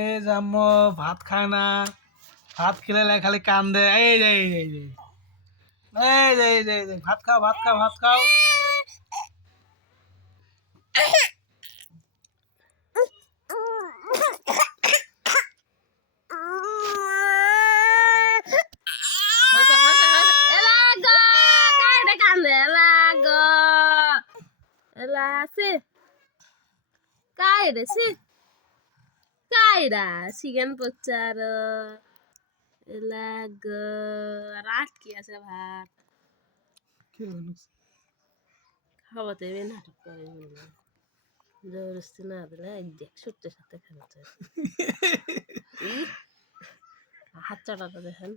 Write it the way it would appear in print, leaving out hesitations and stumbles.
এ জাম্মু ভাত খায় না, ভাত খেলে খালি কান্দে। এই যে ভাত খাও, ভাত খাও, ভাত খাও। হাসা হাসা হাসা এলা গো কাইডে কান্দে এলা গো এলা সে কাইডে সে কাইডা সিগান পচার এলা গো রাত কি আছে ভাত খাওয়াতে হবে নাটক করে জবরদস্তি না দিলে দেখ সত্যি সাথে খেলতে হাত চাটাটা দেখেন